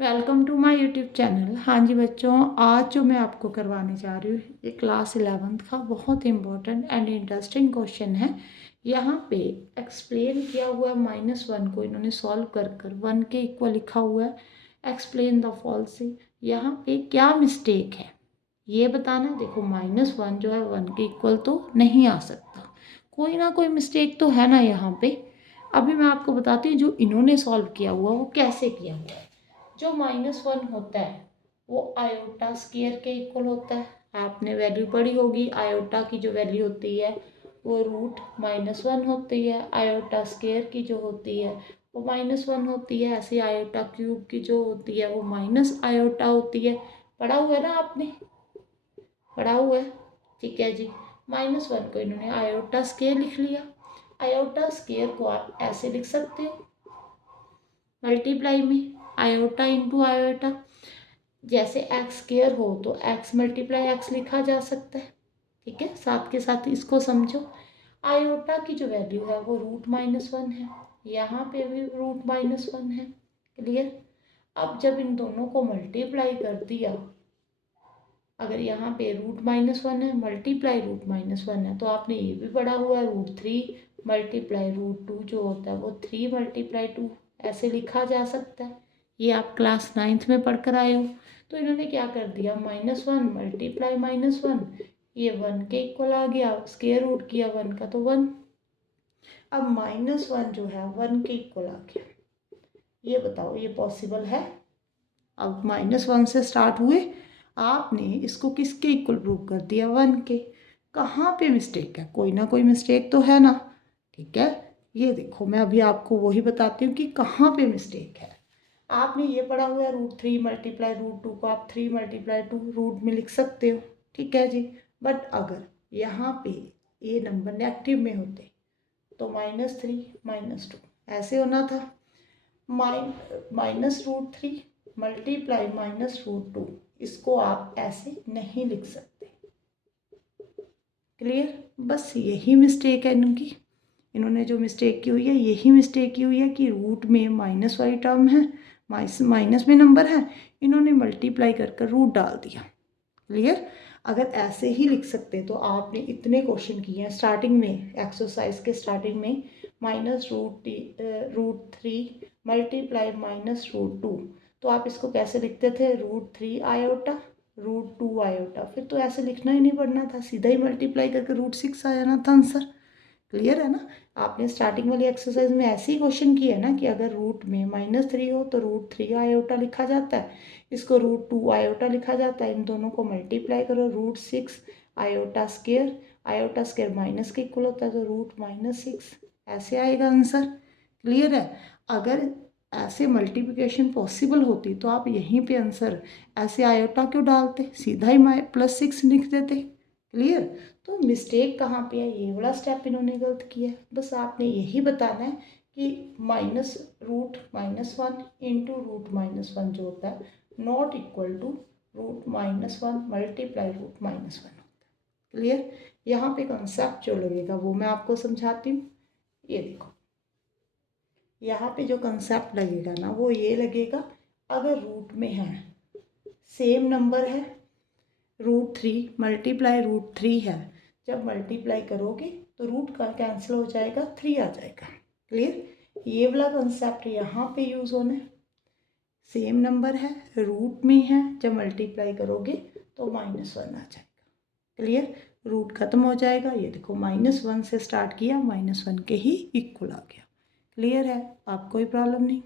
Welcome to my YouTube channel. हाँ जी बच्चों, आज जो मैं आपको करवाने जा रही हूँ ये क्लास 11th का बहुत इंपॉर्टेंट एंड इंटरेस्टिंग क्वेश्चन है। यहाँ पे एक्सप्लेन किया हुआ है -1 को इन्होंने सॉल्व कर कर 1 के इक्वल लिखा हुआ है। एक्सप्लेन द फॉल्स, यहाँ पे क्या मिस्टेक है ये बताना है। देखो -1 जो है 1 के इक्वल तो नहीं आ सकता, कोई ना कोई मिस्टेक तो है ना यहाँ पे। अभी मैं आपको बताती हूँ जो इन्होंने सॉल्व किया हुआ वो कैसे किया हुआ है। जो -1 होता है वो आयोटा स्क्वायर के इक्वल होता है। आपने वैल्यू पढ़ी होगी, आयोटा की जो वैल्यू होती है वो √-1 होती है। आयोटा स्क्वायर की जो होती है वो -1 होती है। ऐसे आयोटा क्यूब की जो होती है वो माइनस आयोटा होती है। पढ़ा हुआ है ना आपने, पढ़ा हुआ है, ठीक है जी। -1 को इन्होंने आयोटा स्क्वायर लिख लिया। आयोटा स्क्वायर को आप ऐसे लिख सकते हो मल्टीप्लाई में आयोटा इंटू आयोटा। जैसे एक्स स्क्वायर हो तो एक्स मल्टीप्लाई एक्स लिखा जा सकता है, ठीक है। साथ के साथ इसको समझो, आयोटा की जो वैल्यू है वो √-1 है, यहाँ पे भी √-1 है। क्लियर। अब जब इन दोनों को मल्टीप्लाई कर दिया, अगर यहाँ पे √-1 है मल्टीप्लाई √-1 है तो आपने ये भी पढ़ा हुआ है √3 मल्टीप्लाई √2 जो होता है वो 3 मल्टीप्लाई 2 ऐसे लिखा जा सकता है। ये आप क्लास 9th में पढ़ कर आए हो। तो इन्होंने क्या कर दिया, -1 मल्टीप्लाई -1, ये 1 के इक्वल आ गया। स्क्वायर रूट किया 1 का तो 1। अब -1 जो है 1 के इक्वल आ गया। ये बताओ ये पॉसिबल है? अब -1 से स्टार्ट हुए, आपने इसको किसके इक्वल प्रूव कर दिया, 1 के। कहाँ पे मिस्टेक है? कोई ना कोई मिस्टेक तो है ना, ठीक है। ये देखो मैं अभी आपको वही बताती हूँ कि कहाँ पे मिस्टेक है। आपने ये पढ़ा हुआ है √3 मल्टीप्लाई √2 को आप 3 मल्टीप्लाई 2 रूट में लिख सकते हो, ठीक है जी। बट अगर यहाँ पे ये नंबर नेगेटिव में होते तो -3 -2 ऐसे होना था। -√3 मल्टीप्लाई -√2 इसको आप ऐसे नहीं लिख सकते। क्लियर। बस यही मिस्टेक है इनकी। इन्होंने जो मिस्टेक की हुई है यही मिस्टेक की हुई है कि रूट में माइनस वाली टर्म है, माइनस में नंबर है, इन्होंने मल्टीप्लाई कर कर रूट डाल दिया। क्लियर। अगर ऐसे ही लिख सकते तो आपने इतने क्वेश्चन किए हैं स्टार्टिंग में, एक्सरसाइज के स्टार्टिंग में -√3 मल्टीप्लाई -√2, तो आप इसको कैसे लिखते थे, √3 आयोटा √2 आयोटा। फिर तो ऐसे लिखना ही नहीं पड़ना था, सीधा ही मल्टीप्लाई करके √6 आ जाना था आंसर। क्लियर है ना। आपने स्टार्टिंग वाली एक्सरसाइज में ऐसे ही क्वेश्चन किया है ना कि अगर रूट में -3 हो तो √3 आयोटा लिखा जाता है, इसको √2 आयोटा लिखा जाता है। इन दोनों को मल्टीप्लाई करो, √6 iota square, iota square minus के इक्वल होता है तो √-6 ऐसे आएगा आंसर। क्लियर है। अगर ऐसे मल्टीप्लिकेशन पॉसिबल होती तो आप यहीं पे आंसर ऐसे आयोटा क्यों डालते, सीधा ही +6 लिख देते। क्लियर। तो मिस्टेक कहाँ पे है, ये वाला स्टेप इन्होंने गलत किया है। बस आपने यही बताना है कि -√-1 इंटू √-1 जो होता है नॉट इक्वल टू √-1 मल्टीप्लाई √-1 होता है। क्लियर। यहाँ पे कंसेप्ट जो लगेगा वो मैं आपको समझाती हूँ। ये देखो, यहाँ पे जो कंसेप्ट लगेगा ना वो ये लगेगा, अगर रूट में है सेम नंबर है, √3 मल्टीप्लाई √3 है, जब मल्टीप्लाई करोगे तो रूट का कैंसिल हो जाएगा, 3 आ जाएगा। क्लियर। ये वाला कंसेप्ट यहाँ पे यूज़ होना है। सेम नंबर है, रूट में है, जब मल्टीप्लाई करोगे तो -1 आ जाएगा। क्लियर। रूट खत्म हो जाएगा। ये देखो -1 से स्टार्ट किया, -1 के ही इक्वल आ गया। क्लियर है, आप कोई प्रॉब्लम नहीं।